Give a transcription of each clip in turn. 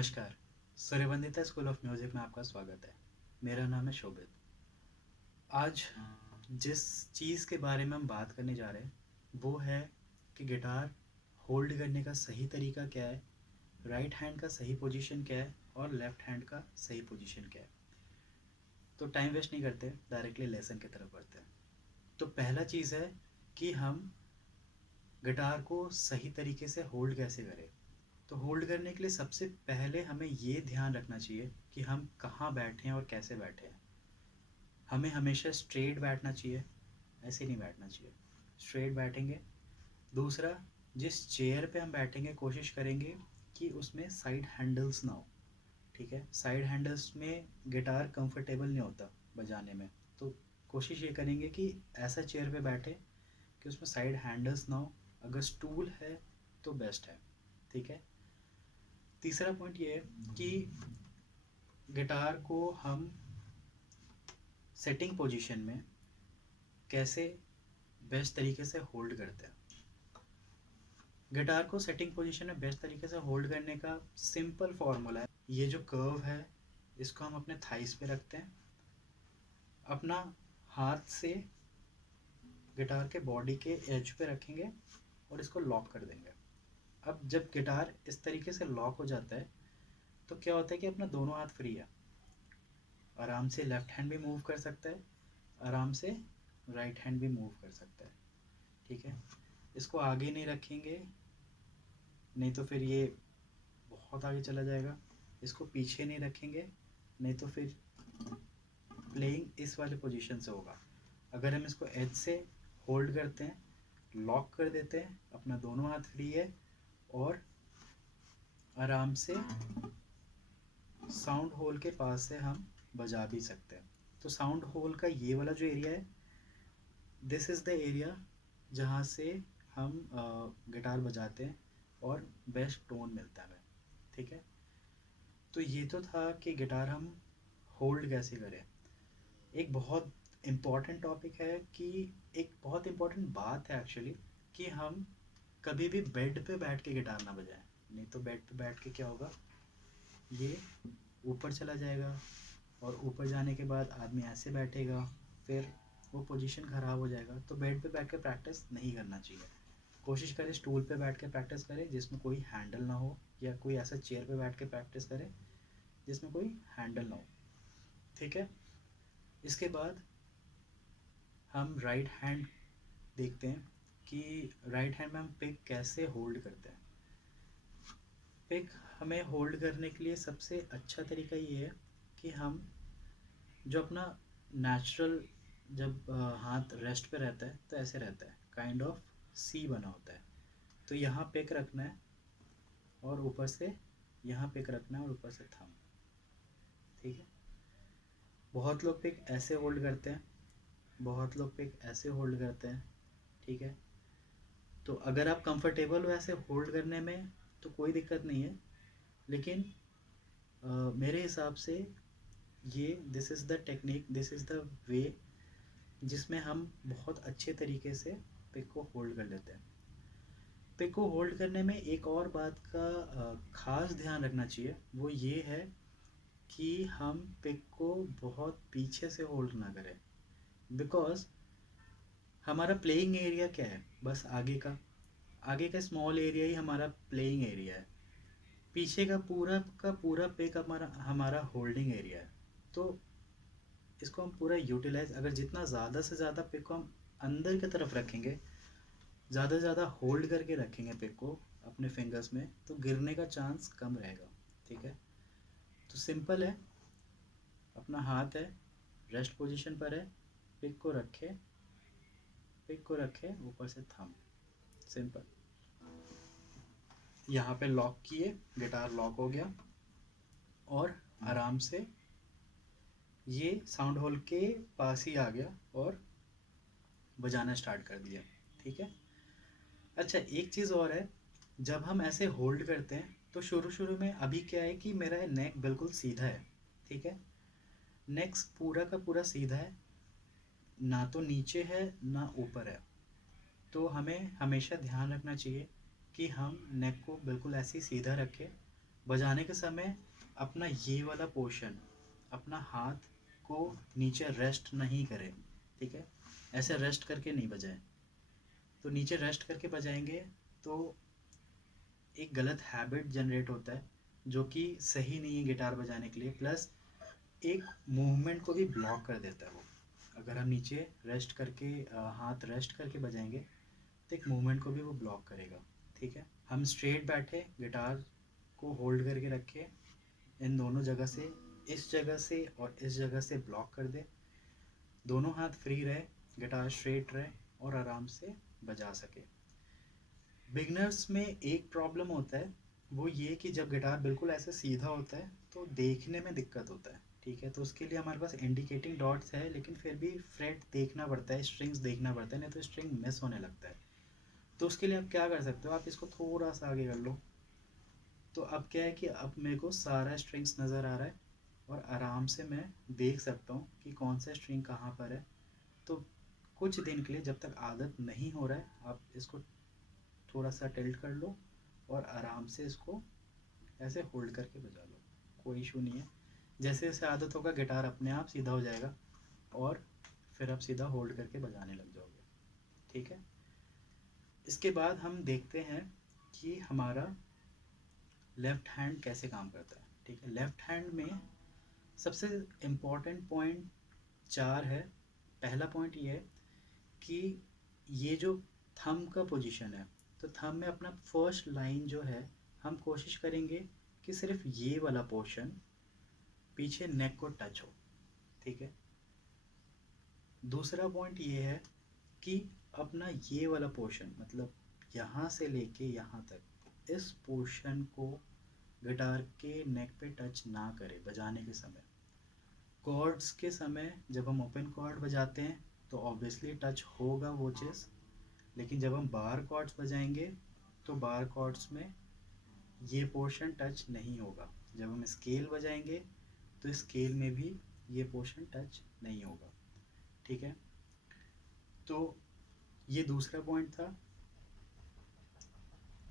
नमस्कार। सूर्यवंदिता school of music में आपका स्वागत है। मेरा नाम है शोभित। आज जिस चीज़ के बारे में हम बात करने जा रहे हैं वो है कि गिटार होल्ड करने का सही तरीका क्या है, राइट हैंड का सही पोजीशन क्या है और लेफ्ट हैंड का सही पोजीशन क्या है। तो टाइम वेस्ट नहीं करते, डायरेक्टली लेसन की तरफ बढ़ते हैं। तो पहला चीज़ है कि हम गिटार को सही तरीके से होल्ड कैसे करें। तो होल्ड करने के लिए सबसे पहले हमें ये ध्यान रखना चाहिए कि हम कहाँ बैठे हैं और कैसे बैठे हैं। हमें हमेशा स्ट्रेट बैठना चाहिए, ऐसे नहीं बैठना चाहिए, स्ट्रेट बैठेंगे। दूसरा, जिस चेयर पे हम बैठेंगे कोशिश करेंगे कि उसमें साइड हैंडल्स ना हो। ठीक है, साइड हैंडल्स में गिटार कंफर्टेबल नहीं होता बजाने में। तो कोशिश ये करेंगे कि ऐसा चेयर पे बैठे कि उसमें साइड हैंडल्स ना हो। अगर स्टूल है तो बेस्ट है। ठीक है। तीसरा पॉइंट ये है कि गिटार को हम सेटिंग पोजीशन में कैसे बेस्ट तरीके से होल्ड करते हैं। गिटार को सेटिंग पोजीशन में बेस्ट तरीके से होल्ड करने का सिंपल फॉर्मूला है, ये जो कर्व है इसको हम अपने थाइस पे रखते हैं, अपना हाथ से गिटार के बॉडी के एज पे रखेंगे और इसको लॉक कर देंगे। अब जब गिटार इस तरीके से लॉक हो जाता है तो क्या होता है कि अपना दोनों हाथ फ्री है, आराम से लेफ्ट हैंड भी मूव कर सकता है, आराम से राइट हैंड भी मूव कर सकता है। ठीक है, इसको आगे नहीं रखेंगे, नहीं तो फिर ये बहुत आगे चला जाएगा। इसको पीछे नहीं रखेंगे, नहीं तो फिर प्लेइंग इस वाले पोजीशन से होगा। अगर हम इसको एज से होल्ड करते हैं, लॉक कर देते हैं, अपना दोनों हाथ फ्री है और आराम से साउंड होल के पास से हम बजा भी सकते हैं। तो साउंड होल का ये वाला जो एरिया है, दिस इज़ द एरिया जहाँ से हम गिटार बजाते हैं और बेस्ट टोन मिलता है हमें। ठीक है, तो ये तो था कि गिटार हम होल्ड कैसे करें। एक बहुत इम्पॉर्टेंट टॉपिक है कि एक बहुत इम्पॉर्टेंट बात है एक्चुअली, कि हम कभी भी बेड पे बैठ के गिटार ना बजाएं। नहीं तो बेड पे बैठ के क्या होगा, ये ऊपर चला जाएगा और ऊपर जाने के बाद आदमी ऐसे बैठेगा, फिर वो पोजीशन ख़राब हो जाएगा। तो बेड पे बैठ के प्रैक्टिस नहीं करना चाहिए। कोशिश करें स्टूल पे बैठ के प्रैक्टिस करें जिसमें कोई हैंडल ना हो, या कोई ऐसा चेयर पे बैठ के प्रैक्टिस करें जिसमें कोई हैंडल ना हो। ठीक है, इसके बाद हम राइट हैंड देखते हैं कि राइट हैंड में हम पिक कैसे होल्ड करते हैं। पिक हमें होल्ड करने के लिए सबसे अच्छा तरीका ये है कि हम जो अपना नेचुरल, जब हाथ रेस्ट पे रहता है तो ऐसे रहता है, काइंड ऑफ सी बना होता है। तो यहाँ पिक रखना है और ऊपर से यहाँ पिक रखना है और ऊपर से थंब। ठीक है, बहुत लोग पिक ऐसे होल्ड करते हैं, बहुत लोग पिक ऐसे होल्ड करते हैं। ठीक है, तो अगर आप कंफर्टेबल हो ऐसे होल्ड करने में तो कोई दिक्कत नहीं है, लेकिन मेरे हिसाब से ये this is the technique, this is the way जिसमें हम बहुत अच्छे तरीके से पिक को होल्ड कर लेते हैं। पिक को होल्ड करने में एक और बात का ख़ास ध्यान रखना चाहिए, वो ये है कि हम पिक को बहुत पीछे से होल्ड ना करें। बिकॉज हमारा प्लेइंग एरिया क्या है, बस आगे का स्मॉल एरिया ही हमारा प्लेइंग एरिया है। पीछे का पूरा पिक हमारा हमारा होल्डिंग एरिया है। तो इसको हम पूरा यूटिलाइज, अगर जितना ज़्यादा से ज़्यादा पिक को हम अंदर की तरफ रखेंगे, ज़्यादा से ज़्यादा होल्ड करके रखेंगे पिक को अपने फिंगर्स में, तो गिरने का चांस कम रहेगा। ठीक है, तो सिंपल है, अपना हाथ है रेस्ट पोजीशन पर है, पिक को रखे, पिक को रखे ऊपर से थंब, सिंपल। यहाँ पे लॉक किए, गिटार लॉक हो गया और आराम से ये साउंड होल के पास ही आ गया और बजाना स्टार्ट कर दिया। ठीक है, अच्छा एक चीज़ और है, जब हम ऐसे होल्ड करते हैं तो शुरू शुरू में अभी क्या है कि मेरा नेक बिल्कुल सीधा है। ठीक है, नेक्स पूरा का पूरा सीधा है, ना तो नीचे है ना ऊपर है। तो हमें हमेशा ध्यान रखना चाहिए कि हम नेक को बिल्कुल ऐसे ही सीधा रखें बजाने के समय अपना ये वाला पोर्शन, अपना हाथ को नीचे रेस्ट नहीं करें, ठीक है, ऐसे रेस्ट करके नहीं बजाएं। तो नीचे रेस्ट करके बजाएंगे तो एक गलत हैबिट जनरेट होता है जो कि सही नहीं है गिटार बजाने के लिए, प्लस एक मूवमेंट को भी ब्लॉक कर देता है वो। अगर हम नीचे रेस्ट करके हाथ रेस्ट करके बजाएंगे तो एक मूवमेंट को भी वो ब्लॉक करेगा, ठीक है। हम स्ट्रेट बैठे, गिटार को होल्ड करके रखे, इन दोनों जगह से, इस जगह से और इस जगह से ब्लॉक कर दे, दोनों हाथ फ्री रहे, गिटार स्ट्रेट रहे और आराम से बजा सके। बिगनर्स में एक प्रॉब्लम होता है, वो ये कि जब गिटार बिल्कुल ऐसे सीधा होता है तो देखने में दिक्कत होता है, ठीक है। तो उसके लिए हमारे पास इंडिकेटिंग डॉट्स है, लेकिन फिर भी फ्रेट देखना पड़ता है, स्ट्रिंग्स देखना पड़ता है, नहीं तो स्ट्रिंग मिस होने लगता है। तो उसके लिए आप क्या कर सकते हो, आप इसको थोड़ा सा आगे कर लो। तो अब क्या है कि अब मेरे को सारा स्ट्रिंग्स नज़र आ रहा है और आराम से मैं देख सकता हूँ कि कौन सा स्ट्रिंग कहाँ पर है। तो कुछ दिन के लिए, जब तक आदत नहीं हो रहा है, आप इसको थोड़ा सा टिल्ट कर लो और आराम से इसको ऐसे होल्ड करके बजा लो, कोई इशू नहीं है। जैसे जैसे आदत होगा गिटार अपने आप सीधा हो जाएगा और फिर आप सीधा होल्ड करके बजाने लग जाओगे, ठीक है। इसके बाद हम देखते हैं कि हमारा लेफ़्ट हैंड कैसे काम करता है, ठीक है। लेफ़्ट हैंड में सबसे इम्पॉर्टेंट पॉइंट 4 है। पहला पॉइंट ये है कि ये जो थंब का पोजीशन है, तो थंब में अपना फर्स्ट लाइन जो है, हम कोशिश करेंगे कि सिर्फ ये वाला पोर्शन पीछे नेक को टच हो, ठीक है। दूसरा पॉइंट ये है कि अपना ये वाला पोर्शन, मतलब यहाँ से लेके यहाँ तक, इस पोर्शन को गिटार के नेक पे टच ना करे बजाने के समय। कॉर्ड्स के समय जब हम ओपन कॉर्ड बजाते हैं तो ऑब्वियसली टच होगा वो चीज़, लेकिन जब हम बार कॉर्ड्स बजाएंगे तो बार कॉर्ड्स में ये पोर्शन टच नहीं होगा। जब हम स्केल बजाएंगे तो स्केल में भी ये पोर्शन टच नहीं होगा, ठीक है। तो ये दूसरा पॉइंट था।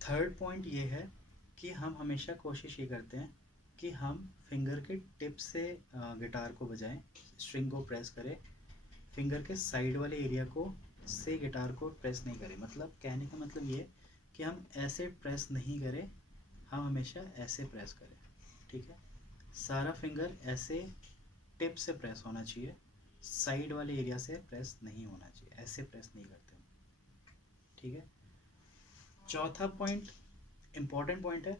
थर्ड पॉइंट ये है कि हम हमेशा कोशिश ये करते हैं कि हम फिंगर के टिप से गिटार को बजाएं, स्ट्रिंग को प्रेस करें, फिंगर के साइड वाले एरिया को से गिटार को प्रेस नहीं करें। मतलब कहने का मतलब ये कि हम ऐसे प्रेस नहीं करें, हम हमेशा ऐसे प्रेस करें, ठीक है। सारा फिंगर ऐसे टिप से प्रेस होना चाहिए, साइड वाले एरिया से प्रेस नहीं होना चाहिए, ऐसे प्रेस नहीं करते, ठीक है। चौथा पॉइंट इम्पॉर्टेंट पॉइंट है,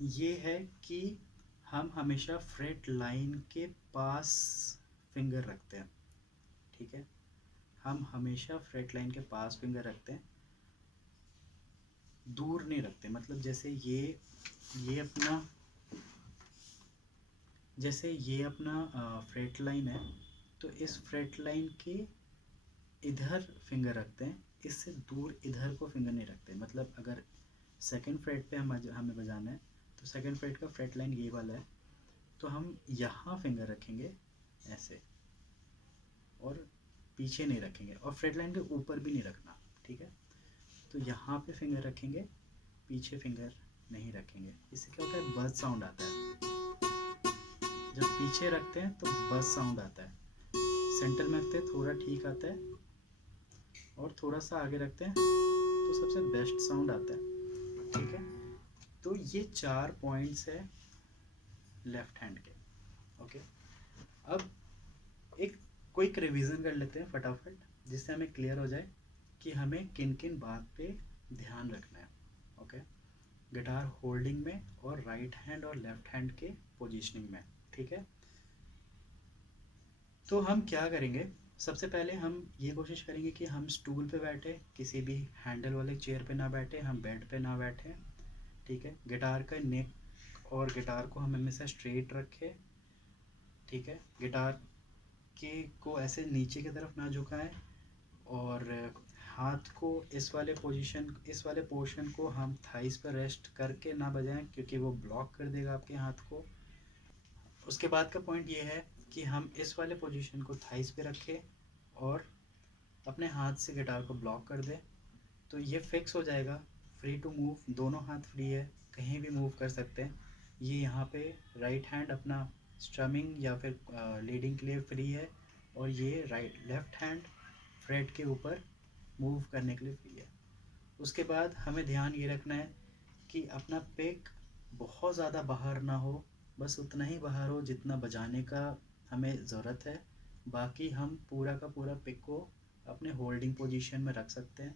ये है कि हम हमेशा फ्रेट लाइन के पास फिंगर रखते हैं, ठीक है। हम हमेशा फ्रेट लाइन के पास फिंगर रखते हैं, दूर नहीं रखते। मतलब जैसे ये अपना फ्रेट लाइन है, तो इस फ्रेट लाइन के इधर फिंगर रखते हैं, इससे दूर इधर को फिंगर नहीं रखते। मतलब अगर सेकंड फ्रेट पे हमें बजाना है, तो सेकंड फ्रेट का फ्रेट लाइन ये वाला है, तो हम यहाँ फिंगर रखेंगे ऐसे, और पीछे नहीं रखेंगे, और फ्रेट लाइन के ऊपर भी नहीं रखना, ठीक है। तो यहाँ पे फिंगर रखेंगे, पीछे फिंगर नहीं रखेंगे। इससे क्या होता है, बज साउंड आता है। जब पीछे रखते हैं तो बज साउंड आता है, सेंटर में रखते हैं थोड़ा ठीक आता है, और थोड़ा सा आगे रखते हैं तो सबसे बेस्ट साउंड आता है, ठीक है। तो ये 4 पॉइंट्स है लेफ्ट हैंड के, ओके। अब एक क्विक रिवीजन कर लेते हैं फटाफट, जिससे हमें क्लियर हो जाए कि हमें किन किन बात पे ध्यान रखना है, ओके। गिटार होल्डिंग में और राइट हैंड और लेफ्ट हैंड के पोजीशनिंग में, ठीक है। तो हम क्या करेंगे, सबसे पहले हम ये कोशिश करेंगे कि हम स्टूल पे बैठे, किसी भी हैंडल वाले चेयर पे ना बैठे, हम बेड पे ना बैठे, ठीक है। गिटार का नेक और गिटार को हम हमेशा स्ट्रेट रखें, ठीक है। गिटार के को ऐसे नीचे की तरफ ना झुकाएं, और हाथ को इस वाले पोर्शन को हम थाइस पर रेस्ट करके ना बजाएं, क्योंकि वो ब्लॉक कर देगा आपके हाथ को। उसके बाद का पॉइंट ये है कि हम इस वाले पोजीशन को थाइस पे रखें और अपने हाथ से गिटार को ब्लॉक कर दें, तो ये फिक्स हो जाएगा। फ्री टू मूव, दोनों हाथ फ्री है, कहीं भी मूव कर सकते हैं। ये यहाँ पे राइट हैंड अपना स्ट्रमिंग या फिर लीडिंग के लिए फ्री है, और ये लेफ्ट हैंड फ्रेट के ऊपर मूव करने के लिए फ्री है। उसके बाद हमें ध्यान ये रखना है कि अपना पिक बहुत ज़्यादा बाहर ना हो, बस उतना ही बाहर हो जितना बजाने का हमें ज़रूरत है। बाकी हम पूरा का पूरा पिक को अपने होल्डिंग पोजीशन में रख सकते हैं।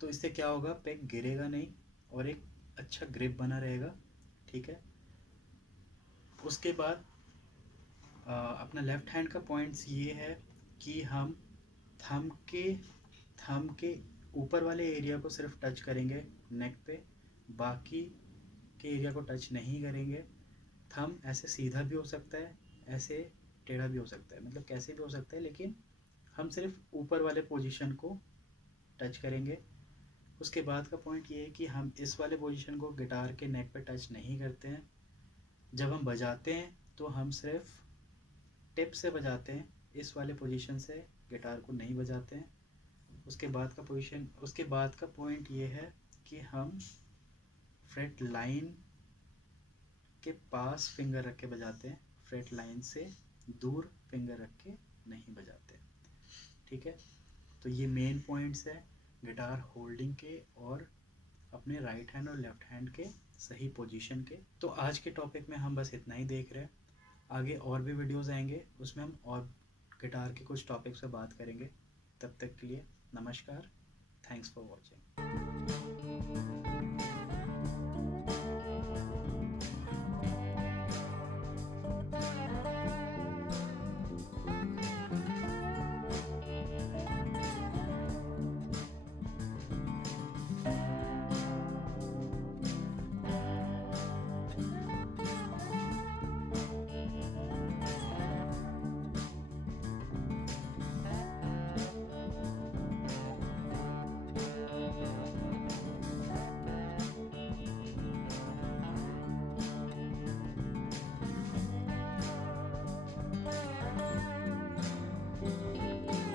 तो इससे क्या होगा, पिक गिरेगा नहीं और एक अच्छा ग्रिप बना रहेगा। ठीक है। उसके बाद अपना लेफ्ट हैंड का पॉइंट्स ये है कि हम थंब के थंब के ऊपर वाले एरिया को सिर्फ टच करेंगे नेक पे, बाकी के एरिया को टच नहीं करेंगे। थंब ऐसे सीधा भी हो सकता है, ऐसे टेढ़ा भी हो सकता है, मतलब कैसे भी हो सकता है, लेकिन हम सिर्फ ऊपर वाले पोजीशन को टच करेंगे। उसके बाद का पॉइंट ये है कि हम इस वाले पोजीशन को गिटार के नेक पे टच नहीं करते हैं। जब हम बजाते हैं तो हम सिर्फ टिप से बजाते हैं, इस वाले पोजीशन से गिटार को नहीं बजाते हैं। उसके बाद का पॉइंट ये है कि हम फ्रेट लाइन के पास फिंगर रख के बजाते हैं, फ्रेट लाइन से दूर फिंगर रख के नहीं बजाते। ठीक है। तो ये मेन पॉइंट्स है गिटार होल्डिंग के और अपने राइट हैंड और लेफ्ट हैंड के सही पोजीशन के। तो आज के टॉपिक में हम बस इतना ही देख रहे हैं। आगे और भी वीडियोस आएंगे, उसमें हम और गिटार के कुछ टॉपिक्स पे बात करेंगे। तब तक के लिए नमस्कार। Thanks for watching.